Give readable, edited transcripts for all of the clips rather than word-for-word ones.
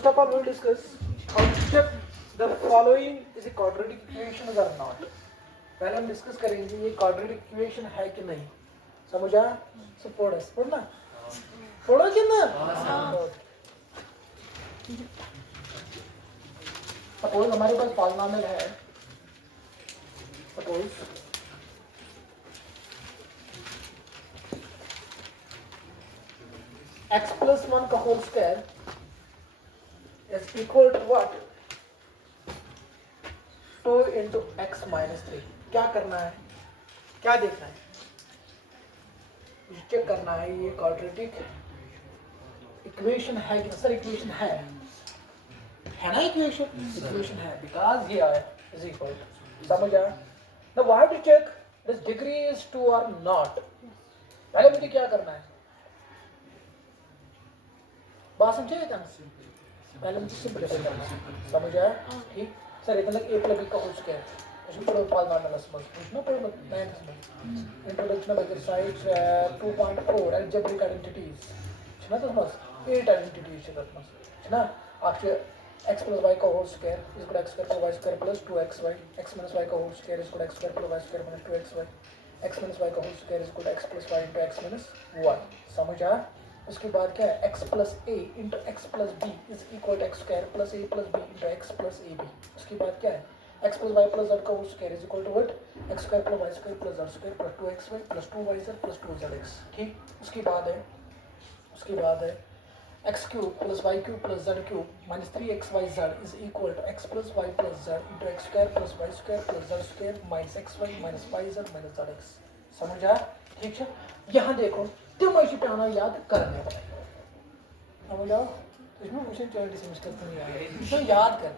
First of all, we will discuss how to check the following is a quadratic equation or not. पहले हम discuss करेंगे ये quadratic equation है कि नहीं. समझा? पढ़ना. पढ़ो कि ना? Suppose हमारे पास polynomial है. Suppose x plus 1 का whole square is equal to what? 2 into x minus 3. क्या करना है? क्या देखना है? चेक करना है ये quadratic equation है कि सर equation है ना equation है because here is equal to समझा? Now we have to check this degree is 2 or not. पहले मुझे क्या करना है? बात समझे क्या? पहले मुझे सिंपलीफाई करना है. समझा? ठीक. सर इतना लग a plus b का होल स्क्वायर. इसमें पढ़ो पॉलिनॉमियल्स मत. इसमें पढ़ो मत 9th में. Introduction of exercise 2.4 algebraic identities. है ना तो बस 8 identities है बस. है ना? आपके x plus y का whole square is equal to x square plus y square plus 2xy. x minus y का whole square is equal to x square plus y square minus 2xy. x minus y का whole square is equal to x plus y into x minus y. समझा? उसके बाद क्या है x plus a into x plus b is equal to x square plus a plus b into x plus ab. उसके बाद क्या है x plus y plus z का whole square is equal to what? x square plus y square plus z square plus 2xy plus 2yz plus 2zx. ठीक. उसके बाद है x cube plus y cube plus z cube minus 3xyz is equal to x plus y plus z into x square plus y square plus z square minus xy minus yz minus zx. समझा? ठीक है. यहाँ देखो तुम ऐसी पाना याद करने समझ आओ. इसमें मुझे 40 सेमेस्टर में नहीं आया. तो याद कर.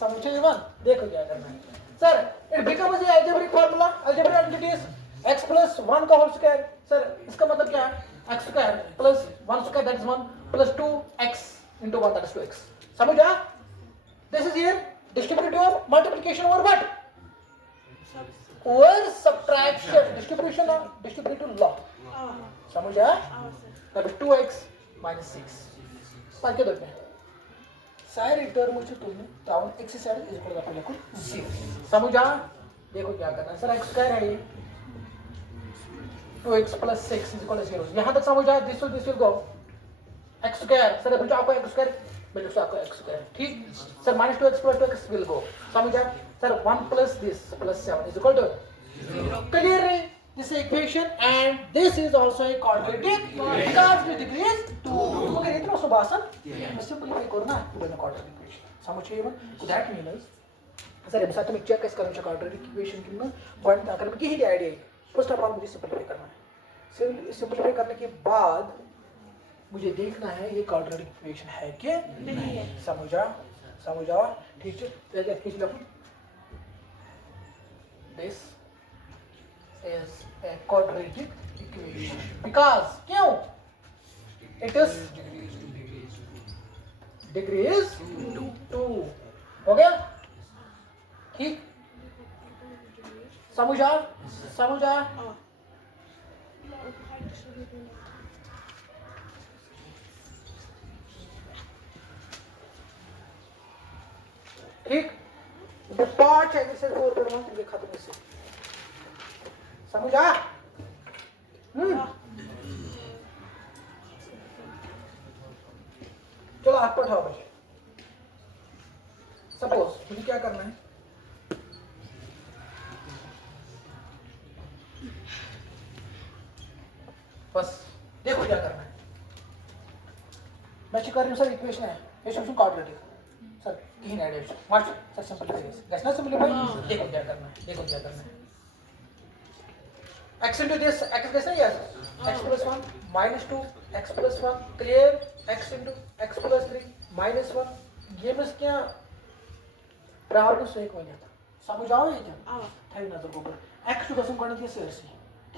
समझे इवन? देखो क्या करना है. Sir it becomes a algebraic formula. Algebraic identities x plus 1 का होल स्क्वायर. सर इसका मतलब क्या है? x square plus 1 square that is 1 plus 2x into 1 that is 2x. समझा? This is here distributive of multiplication over what? Over subtraction. Distributive law. समझा? that is 2x minus 6. पर क्या देखते हैं? सारे टर्म मुझे तुमने टाउन x side is equal to लिखो 0. समझा? देखो क्या करना है. सर x स्क्वायर है ये 2x plus 6 is equal to 0. यहाँ तक समझ आया? this will go x square. Sir अभी आपको x square मिलेगा तो आपको x square. ठीक. Sir minus 2x plus 2x will go. समझ आया? Sir 1 plus this plus 7 is equal to 0. Clear है? This is equation and this is also a quadratic because the degree is 2. अगर इतना सुभाषन simplify करना है तो quadratic equation. समझिए even? That means sir साथ में चेक कैसे करेंगे quadratic equation की ना पॉइंट अगर में यही आइडिया है. फर्स्ट ऑफ ऑल मुझे सिंपलीफाई करना है. सिंपलीफाई करने के बाद मुझे देखना है ये क्वाड्रेटिक इक्वेशन है कि नहीं है. समझा? ठीक है. पहले खींच लो. This is a quadratic equation because क्यों? It is degree is 2. हो गया? ठीक. समझा? ठीक. जो 5 एक्सरसाइज 4 करना ये खत्म इससे. समझा? चलो आप पढ़ाओ भाई. सपोज मुझे क्या करना है? बस देखो क्या करना है. मैं कर रही हूँ सर इक्वेशन है इक्वेशन क्वाड्रेटिक. सर तीन idea master sir simplify. That's not simplify. देखो क्या करना है. x into this x कैसे? yes x plus 1 minus 2 x plus 1 clear. x into x plus 3 minus 1. ये बस क्या प्रॉब्लम से एक हो जाता. समझ आओ ये क्या है ना. तो ऊपर x टू कसम करने के सेर्स.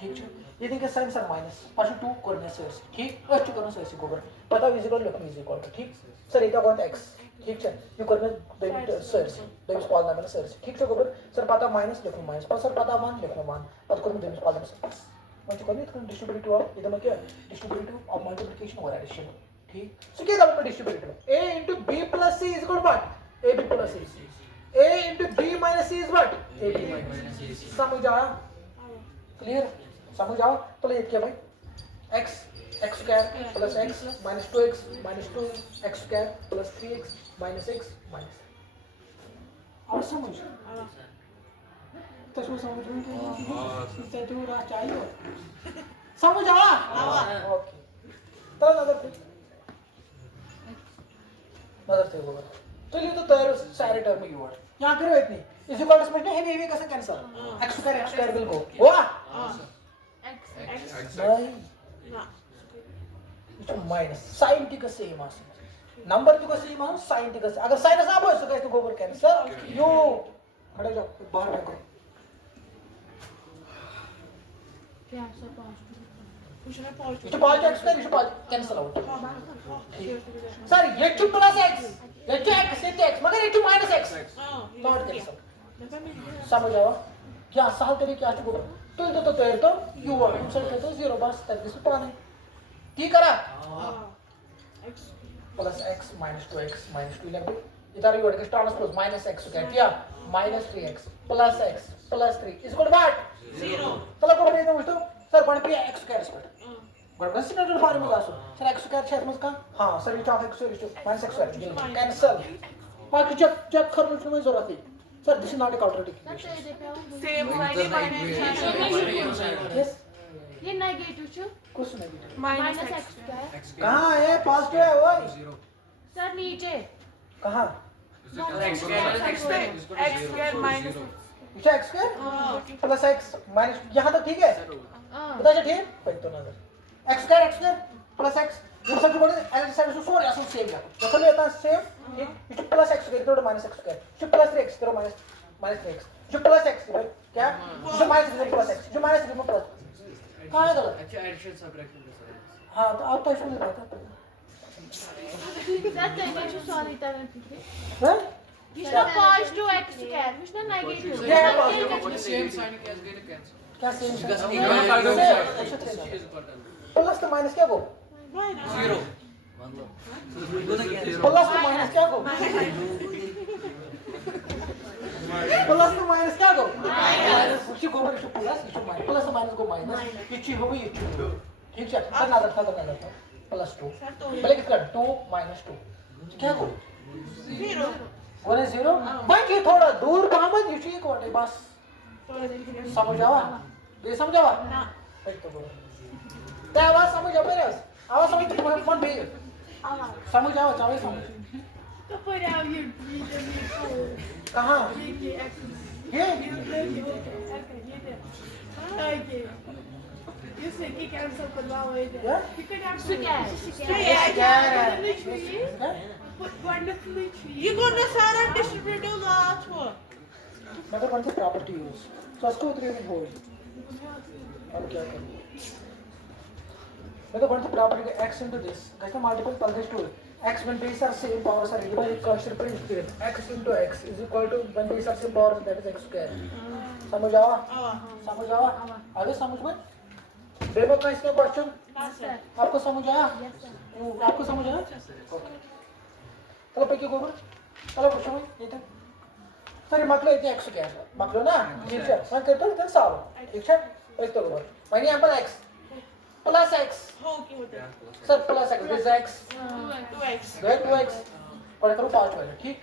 ठीक है. ये देखिए साइन सर माइनस पास 2 करने सेर्स. ठीक. h टू करने सेर्स को पता इक्वल लिखो इक्वल. ठीक. सर एक बात x. ठीक है. ये करने डेबिट सेर्स डेबिट पॉलिनॉमियल सेर्स. ठीक है को सर पता माइनस लिखो माइनस पर सर पता 1 लिखो 1 पता करो डेबिट पॉलिनॉमियल सेर्स. मैं तो करने डिस्ट्रीब्यूटिव ऑफ इधर में क्या डिस्ट्रीब्यूटिव ऑफ मल्टीप्लिकेशन और एडिशन. ठीक सो क्या double distributed a into b plus c is equal to what ab plus c a into b minus c is what ab minus c समझ आया क्लियर समझ आओ तो ये क्या भाई x x square plus x minus 2x minus 2 x square plus 3x minus x minus और समझ तो समझ में तो राह चाहिए समझ आया ओके तो नजर से होगा तो ये तो तैयार सारे टर्म ही हुआ यहाँ करो इतनी इसी को समझना है ये कैसे cancel x square will go हुआ x नहीं माइनस sin की का सेम आसे नंबर की का सेम आ sin की का अगर sin ना हो तो कैसे गोबर कैंसिल यो खड़े जाओ बाहर देखो क्या सब पांच इसे पाल x स्क्वायर इसे पाल कैंसिल आउट सर ये टू प्लस x ये टू x ये टू x मगर ये two minus x not cancel समझ आओ क्या सहल तरीके क्या है तो तैयार तो u वन सर तो 0 बस तक दिस पाने ठीक करा plus x minus 2x minus 2 लगे इधर ये वर्ड के ट्रांसपोज माइनस x क्या किया minus 3x plus x plus 3 is equal to what 0 चलो को देते हैं सर बन पे x स्क्वायर स्क्वायर बस स्टैंडर्ड फॉर्म में गासो सर x स्क्वायर छे मत का हां सर ये of x square minus x square cancel बाकी चेक करने में जरूरत है sir this is not a quadratic same yes ये नेगेटिव छु कुछ नहीं माइनस x स्क्वायर कहां है पॉजिटिव है वो सर नीचे कहां x स्क्वायर माइनस ये x square plus x minus यहां तक ठीक है बता ठीक भाई तो नजर x स्क्वायर प्लस x जो सब बोले एल साइड से सोर ऐसा सेम है तो लेता सेम ठीक ये प्लस x स्क्वायर तो माइनस x स्क्वायर जो प्लस 3x तो माइनस 3x जो प्लस x क्या जो माइनस 3 प्लस x जो माइनस 3 प्लस कहां है गलत अच्छा एडिशन सब्ट्रैक्शन हां तो आप तो इसमें बात है सर नेगेटिव सॉरी तरह ठीक है हैं इसका पॉजिटिव x स्क्वायर इसका नेगेटिव क्या है positive? सेम साइन कैसे गए कैंसिल क्या सेम इक्वल प्लस तो माइनस क्या को 0 प्लस तो माइनस क्या को प्लस तो माइनस क्या को माइनस उसी को issue plus issue minus plus minus को माइनस इची हो गई इची ठीक है तो नजर था प्लस 2 भले कितना 2 माइनस 2 क्या को 0 बोले 0 भाई ये थोड़ा दूर मोहम्मद ये ठीक होने बस समझ आवा ये समझ आवा एक तो बोलो क्या आवाज समझ आ मेरे आवाज समझ तो फोन भी समझ आवा चाहे समझ तो पर आओ ये कहां ये Isso aqui que era só para lá hoje. Yeah? You could actually wonderfully treated. You gonna सारा distributive लाच हो. मतलब कौन सी प्रॉपर्टी यूज तो उसको उतरे में होल अब क्या करें मतलब कौन सी प्रॉपर्टी का x into this कैसे multiple plus two x when base are same powers are equal equation पर integrate x into x is equal to when base are same powers that is x square समझ आवा आगे समझ में देखो का इसमें क्वेश्चन आपको समझ आया आपको समझ आया ओके चलो पे क्यों गोबर चलो पूछो ये तो सर मतलब इतने x क्या है मतलब ना ठीक है मैं कहता हूं सारो ठीक है एक तो गोबर मानिए यहाँ पर x प्लस x हो की होता है. Sir plus x this x 2x. 2x और करो 5 वाले ठीक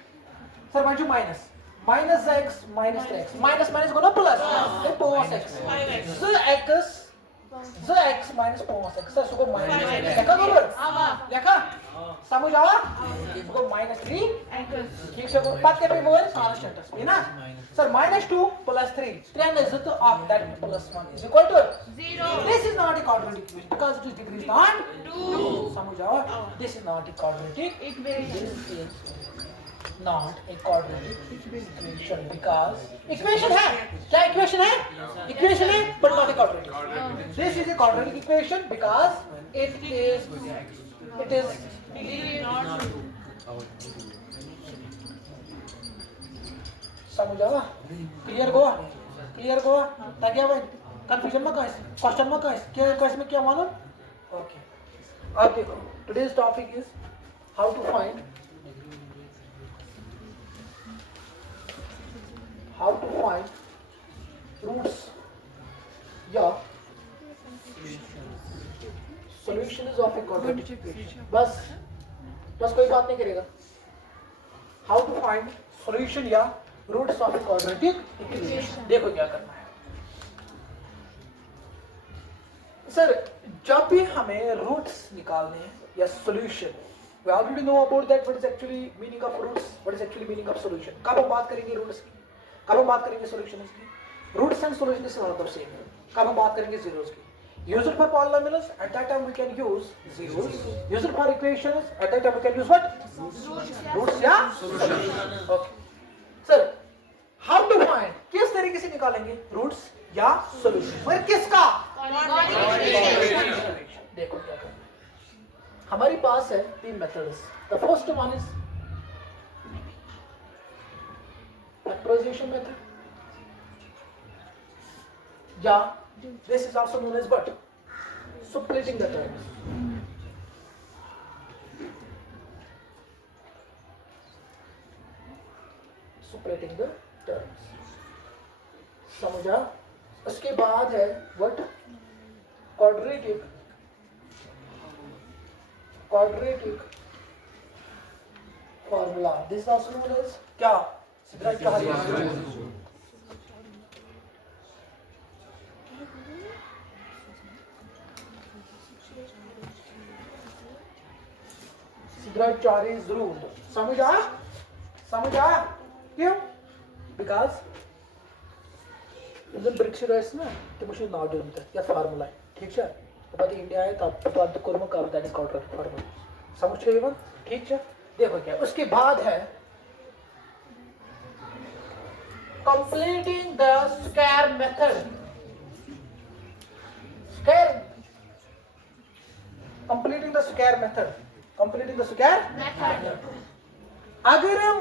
सर मान जो minus minus x minus 3x minus minus को ना प्लस ये plus x 5x. Sir x minus plus x sir सुको माइनस देखा गोबर देखा समझ आवा सुको माइनस 3 ठीक से बात के पे वो है सारा स्टेटस है ना sir -2 + 3 3 is the of that +1 is equal to 0. this is not a quadratic equation because it is degree not 2 समझ आवा this is not a quadratic Equation. this is not a quadratic equation because equation है क्या equation है but not a quadratic this is a quadratic equation because it is समझ आवा clear गो ताकि अब confusion में कहां क्वेश्चन में कहां क्या क्वेश्चन में क्या मालूम ओके अब देखो, today's topic is how to find roots या solutions of a quadratic equation. बस कोई बात नहीं करेगा. How to find solution या roots of a quadratic equation. देखो क्या करना है. सर जब भी हमें रूट्स निकालने हैं या solution, we already know about that what is actually meaning of roots, what is actually meaning of solution. कब हम बात करेंगे रूट्स की, कब हम बात करेंगे सॉल्यूशंस की. Roots and solution is not the same. कब हम बात करेंगे zeros की. Use it for polynomials, at that time we can use zeros. Use it for equations, at that time we can use what? Roots या solution. Okay. Sir, how to find? किस तरीके से निकालेंगे रूट्स या solution? पर किसका? देखो क्या करना है. हमारे पास है 3 methods. The first one is factorization method, या this is also known as what? Splitting the terms. Splitting the terms. समझा? उसके बाद है what? Quadratic formula. This is also known as क्या? सिद्धांत कहा जाता है. Sidrachary's rule. समझा? क्यों? Because इधर ब्रिक्स रैस ना तो मुझे नाउ दिलता है या फार्मूला है. ठीक है. अब इंडिया है तब तो अंत कोर्म का दैट इज क्वाड्रेटिक फार्मूला. समझ रहे हो? ठीक है. देखो क्या उसके बाद है completing the square method. Completing the square method. अगर हम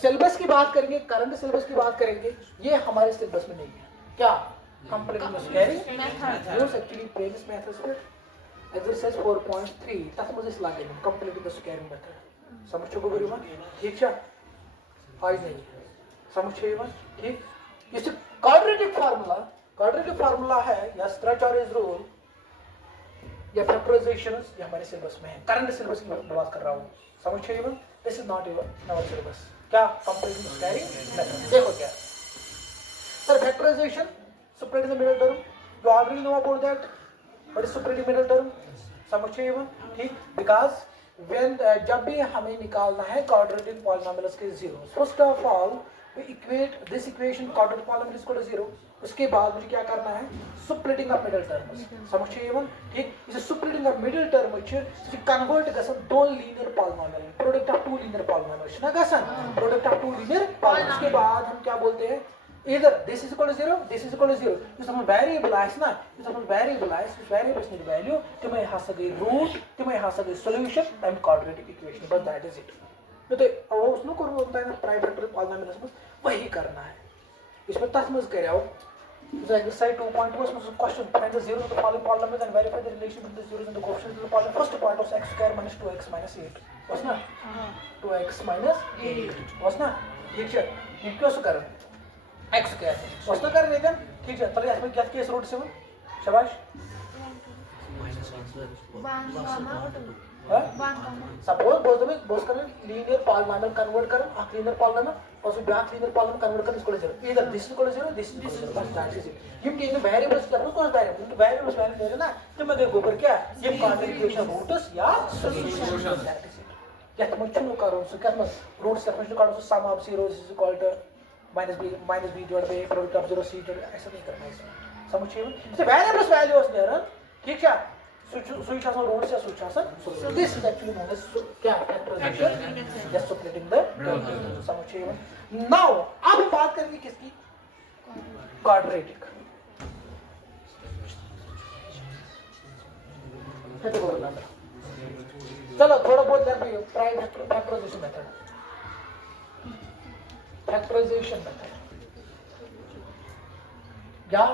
सिलेबस की बात करेंगे, करंट सिलेबस की बात करेंगे, ये हमारे सिलेबस में नहीं है. क्या? Completing the square method. Use actually previous methods. Exercise 4.3 तक मुझे इस लागे में completing the square method. समझ चुके हो बरुमा? ठीक है. आज नहीं समझ चुके हो? ठीक. ये क्वाड्रेटिक फार्मूला है या Sidrachary's rule या फैक्टराइजेशंस, ये हमारे सिलेबस में है. करंट सिलेबस की बात कर रहा हूँ. समझ रहे हो? This is not our syllabus. क्या? Completing squaring method. देखो क्या sir, factorisation, separating the middle term, you already know about that. What is separating middle term? समझ रहे हो? ठीक. बिकॉज व्हेन जब भी हमें निकालना है क्वाड्रेटिक पॉलिनोमियल्स के zeros, first of all we equate this equation quadratic polynomial is equal to 0. उसके बाद मुझे क्या करना है? Splitting of middle terms. समझ रहे? ठीक. इसे splitting of middle term convert गसन 2 linear polynomial, product of 2 linear polynomial ना गसन, प्रोडक्ट ऑफ 2 लीनियर पॉलिनोमियल. उसके बाद हम क्या बोलते हैं? either this is equal to 0, this is equal to 0. इस हम वेरिएबल आइस ना, इस हम वेरिएबल आइस, इस वेरिएबल की वैल्यू तुम्हें यहाँ से गई रूट, तुम्हें यहाँ से गई सॉल्यूशन एंड क्वाड्रेटिक इक्वेशन. बस दैट इज इट. तो वो उसनो करो होता है ना प्राइवेट पॉलिनोमियल्स में, वही करना है. इसमें तस्मज कर आओ. So exercise 2.2 was question find the zeros of the following polynomials and verify the relation between the zeros and the coefficients of the polynomial. First part was x square minus 2x minus 8. was ना? 2x minus 8. was ना? ठीक है. ये क्यों से कर? x square. was ना कर लेकिन ठीक है. चलिए इसमें क्या केस रूट 7. शाबाश. Suppose both करें linear polynomial convert करें, एक linear polynomial और फिर back linear polynomial convert करें इसको ले जाओ. Either this is equal to 0, this is equal to 0. बस that is it. ये कितने variables क्या है? कौन variable? variables value ले ना. तो मैं देखो ऊपर क्या? ये quadratic equation roots या solution. That is it. क्या तुम चुनो करो? सो क्या तुम roots का फंक्शन करो? sum of zeros is equal to minus b divided by product of 0 c ऐसा नहीं करना है इसमें. समझिए? इसे variables values ले रहा. ठीक है? Switch has roots या switch has so this is actually known as क्या factorization, just splitting the terms. समझिए? Now अब बात करेंगे किसकी? Quadratic. चलो थोड़ा बहुत कर भी try factorization method. Factorization method. या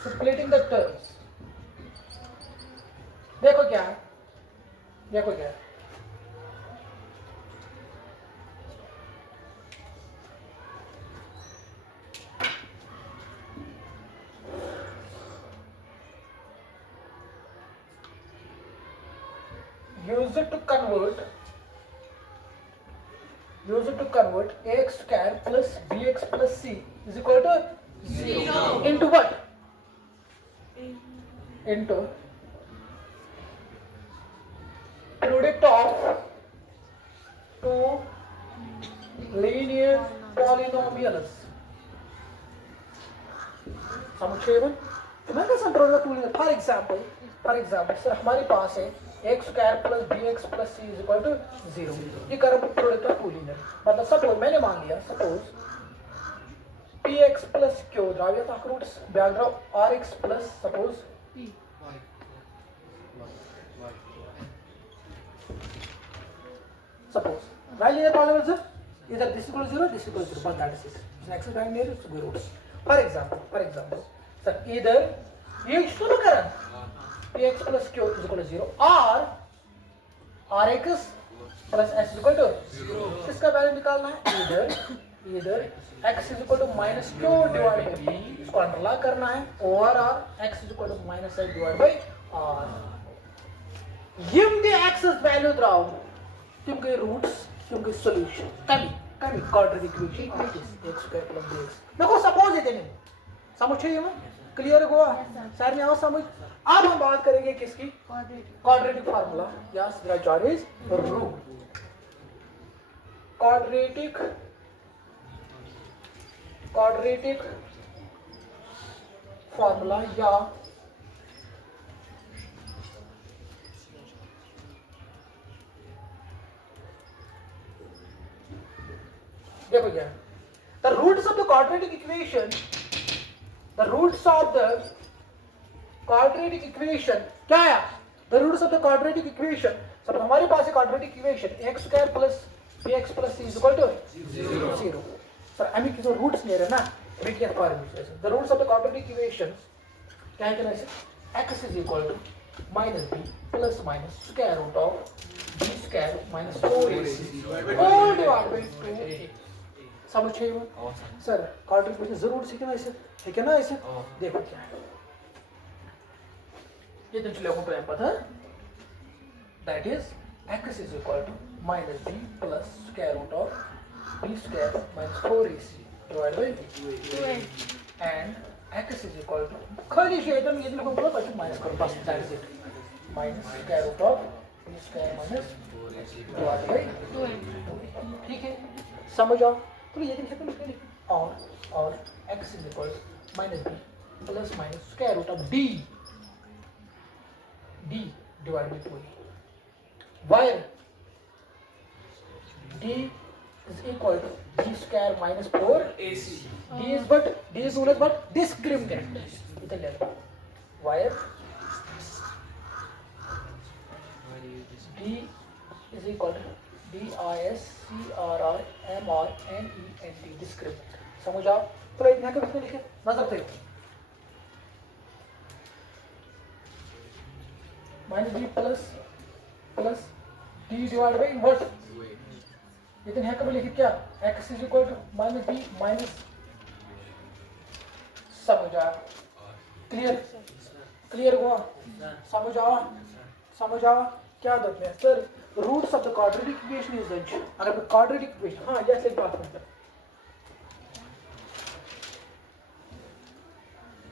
splitting the terms. देखो क्या है, देखो क्या है, use it to convert ax square plus bx plus c is equal to 0 into what? Into product of two linear polynomials. समझ गए बन? मैं कैसे product of two linear? For example, sir हमारे पास है x square plus b x plus c is equal to 0. ये current product of two linear. मतलब सपोज मैंने मान लिया, suppose p x plus q द्राव्य था रूट्स ब्याग द्राव r x plus suppose suppose right linear polynomial इधर this equal to 0 this equal to 0 but that is x time near to roots. For example sir इधर ये शुरू करें px plus q is equal to 0 or rx plus s is equal to 0. इसका value निकालना है. इधर x is equal to minus q divided by b, इसको अंडरला करना है, और x is equal to minus s divided by r. Give the x's value द्राव तुम के रूट्स तुम के सॉल्यूशन कभी quadratic equation x square plus bx. मैं को सपोज देते नहीं समझ चाहिए मैं क्लियर हुआ सर ने. और समझ अब हम बात करेंगे किसकी? Quadratic formula. यस द्राचार इज रूट क्वाड्रेटिक फार्मूला या देखो क्या the roots of the quadratic equation. The roots of the quadratic equation क्या है? The roots of the quadratic equation. सब हमारे पास है quadratic equation x square plus bx plus c is equal to 0. Sir हमें किसी roots नहीं रहे ना बेटिया formula. The roots of the quadratic equations क्या है कहना है? x is equal to minus b plus minus square root of b square minus 4ac all divided by 2a. समझ चाहिए वो सर क्वाड्रेटिक इक्वेशन जरूर सीखना ऐसे है क्या ना ऐसे. देखो क्या है ये तो लोगों को पता है. That is x is equal to minus b plus square root of b square minus 4ac divided by 2a and x is equal to खाली से एकदम ये लोगों को पता माइनस करो बस that is it. Minus square root of b square minus 4ac divided by 2a. ठीक है समझ आओ. तो ये लिखे तो लिखे और x is equal to minus b plus minus square root of d divided by 2a. Where d is equal to b square minus 4ac. d is known as what? Discriminant. इधर ले लो. Where d is equal to discriminant. discriminant. समझ आओ. तो इतना के कितने लिखे नजर थे minus b plus d divide by what इतने है कब लिखे क्या x is equal to minus b minus. समझ आओ. क्लियर हुआ. समझ आओ क्या दर्द है sir. Roots of the quadratic equation is that अगर क्वाड्रेटिक इक्वेशन हाँ जैसे बात करते हैं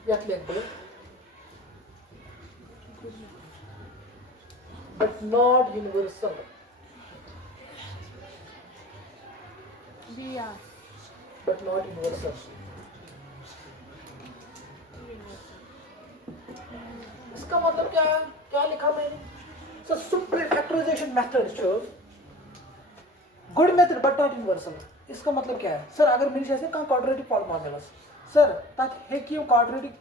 यह लिख but not universal. BR. But not universal. इसका मतलब क्या है? क्या लिखा मैंने? So simple factorization method shows good method but not universal. इसका मतलब क्या है? सर अगर मेरे जैसे कहाँ quadratic फॉर्मूला है बस सर ताकि है कि quadratic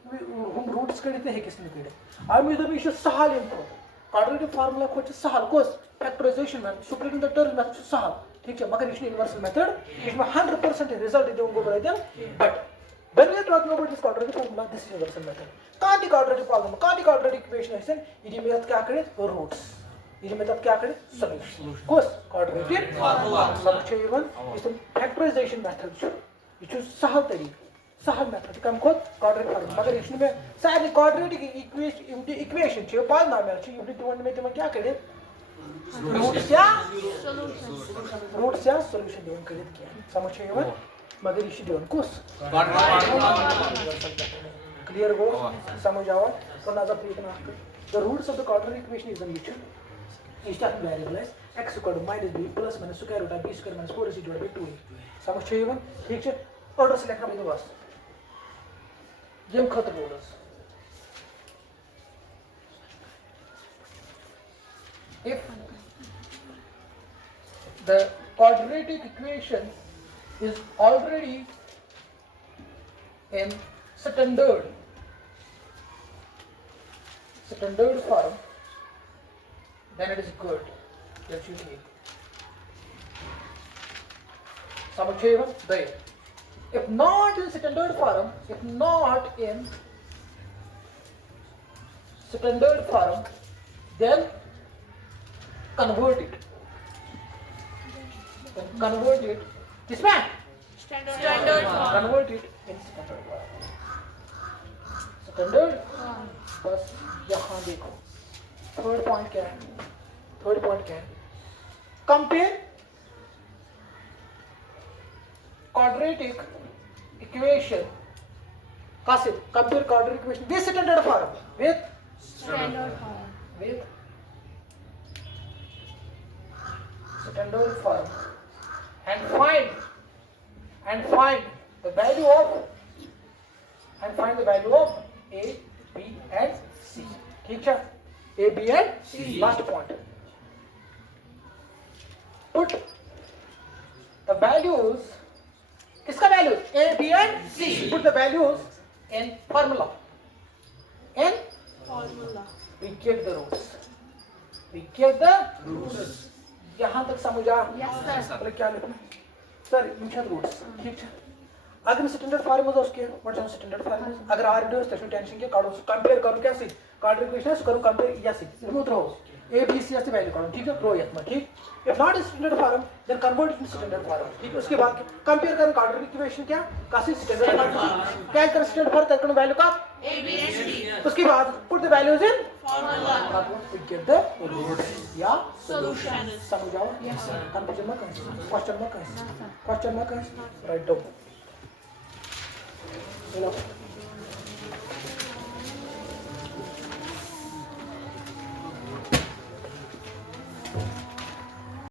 हम रूट्स कड़ते हैं किसने कड़े आम इधर भी इशू सहाल इनको quadratic फॉर्मूला कुछ सहाल कोस factorization में splitting the terms में सहाल ठीक है मगर इसमें universal method इसमें 100% रिजल्ट देंगे बोलते हैं but When we are talking about this quadratic formula, this is universal method. Can't the quadratic problem, can't the quadratic equation is ये method क्या करे roots, ये method क्या करे solution. Course quadratic formula. समझे ये बन इस factorization method जो ये जो सहल तरीक सहल method कम खुद quadratic formula मगर इसमें सारे quadratic equation जो पाल नाम है जो ये दिवान में तुम्हें क्या करे roots या solution दिवान करे क्या समझे ये बन मगर ये दिवान course clear go समझ आओ तो ना जब देखना the roots of the quadratic equation is which is that variable is x equal to minus b plus minus square root of b square minus 4ac divided by 2a समझ चाहिए बन ठीक है ऑर्डर से लिखना मुझे बस ये खत्म हो रहा if the quadratic equation is already in standard form, then it is good. That you take. Samacheva there. If not in standard form, then convert it. Kisman? Standard form. Convert it in standard form. Standard? बस यहाँ देखो third point क्या है compare quadratic equation कासे compare quadratic equation with standard form Standard form. with standard form and find the value of a b and c ठीक है a b and c last point put the values किसका values a b and c put the values in formula we get the roots यहाँ तक समझ आ Yes, sir. बोले क्या लिखना sir unit roots ठीक है अगर स्टैंडर्ड फॉर्म है उसके व्हाट इज स्टैंडर्ड फॉर्म अगर आर डी स्टेशन टेंशन के काढो कंपेयर करू कैसे quadratic equation करू कंपेयर यासी रिमूव रो a b c ऐसे वैल्यू काढो ठीक है रो यात में ठीक if not standard form then convert into standard form ठीक है उसके बाद कंपेयर करू quadratic equation क्या कासी स्टैंडर्ड फॉर्म क्या कर स्टैंडर्ड फॉर्म तक वैल्यू का A, B, and C. उसके बाद put the values in Formula. we get the roots या Solution. समझ आओ कंफ्यूजन मत करो क्वेश्चन मत करो राइट डाउन